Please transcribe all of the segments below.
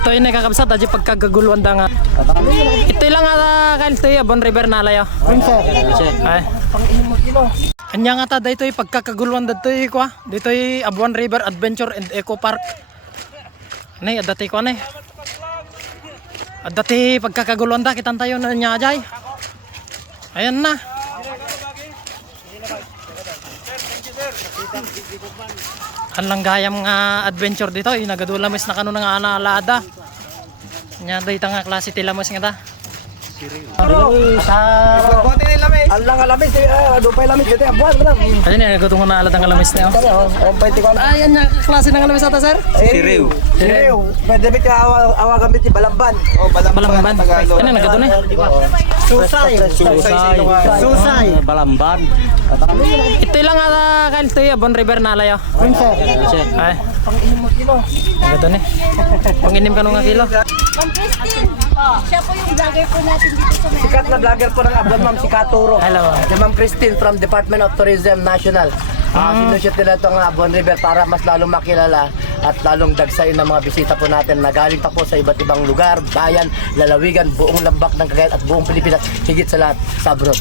Dato yun kakabsat aja pagkagaguluan da nga. Ito lang kail to Abon River nalayo. Ay. Kanya nga ta dito pagkakaguluan dito ko dito Abuan River Adventure and Eco Park. Nay adati ko nay. Adati pagkakaguluan da kitan tayo na nya ajay. Ayan na. Ang gayam nga adventure dito nagadulamis na kanu nga analada. Nya dayta nga klase ti lamis nga ta. Alang alamis do pa alamis gete abuan man. Ayun ni nagatungo na alad ang lamis niya. Ayan nga klase ng lamis ata sir. Siriw. Pwede bit awa gamit ti balamban. Balamban. Ano nagadun eh? Susay. Balamban. Ito lang kail to Abon River nalayo. Ay. Nagadun eh. Panginim ka nung nga kilo. Ma'am Christine, siya po yung vlogger po natin dito sa Manila. Sikat na vlogger po ng Abuan, Ma'am, si Katuro. Hello. Si Ma'am Christine from Department of Tourism National. Sinushoot nila itong Abuan River para mas lalong makilala at lalong dagsain ng mga bisita po natin na galing pa po sa iba't ibang lugar, bayan, lalawigan, buong lambak ng Cagayan at buong Pilipinas, higit sa lahat sa abroad.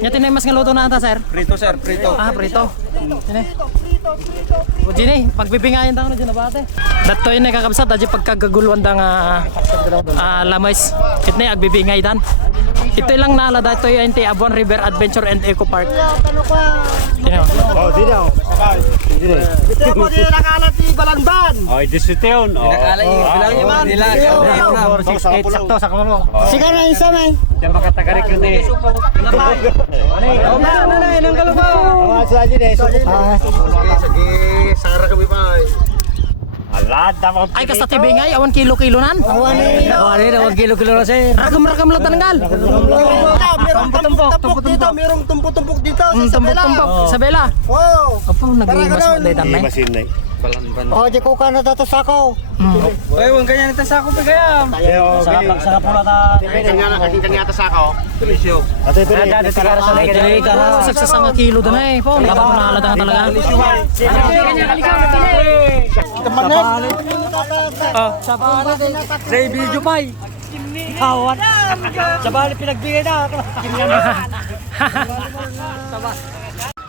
Nya tinay mas nga luto na ata sir. Prito sir, prito. Prito. Sini. O dini, pagbibingayan daw na dyan na bate. Dato yun kakabsat aja pagkagaguluan da nga lamais. Ito na agbibingay dan. Ito lang nala dato yung Abuan River Adventure and Eco Park. Oh, dito. Dito po dito nakalat ni Balamban. Ay, disiteon. Nakala yung bilang niya man. Nila. 468 sakto sa kamamo. Sige na isa man. Diyan makatagarik yun eh. Nang kalubaw. Sa atin eh. Sige, sara kami pa. Alad, dapat. Ay kas tibingay awan kilo-kilo nan. Awan kilo-kilo na sir. Rakam-rakam lang tananggal. Merong tumpok dito, merong tumpok dito sa Tumpok-tumpok sa bela. Wow. Apo nag-imas mo day tanay. Masin na Balamban. Oh, di ko ka na dito sako. Ay, wang ganyan ito sa ako pagayam. Sa pula ta. Kanya ata sako. Tulisyo. Ate ito na. Sagsasanga kilo danay po. Nakapunala nga talaga. Sa video pa eh. Awan. Sa bali pinagbigay na.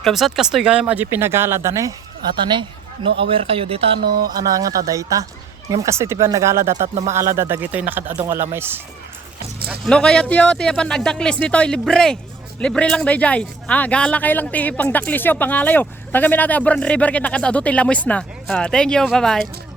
Kabsat kastoy gayam aji pinagala danay. Atane no aware kayo dita no ananga ta dayta. Ngem kastoy ti nagala datat no maalada dagitoy nakadadong alamais. No kaya tiyo ti pan agdaklis dito libre. Libre lang dayjay. Gala kay lang ti pangdaklis yo pangalayo. Tagamin natin Abuan River kay nakadado ti lamis na. Thank you, bye-bye.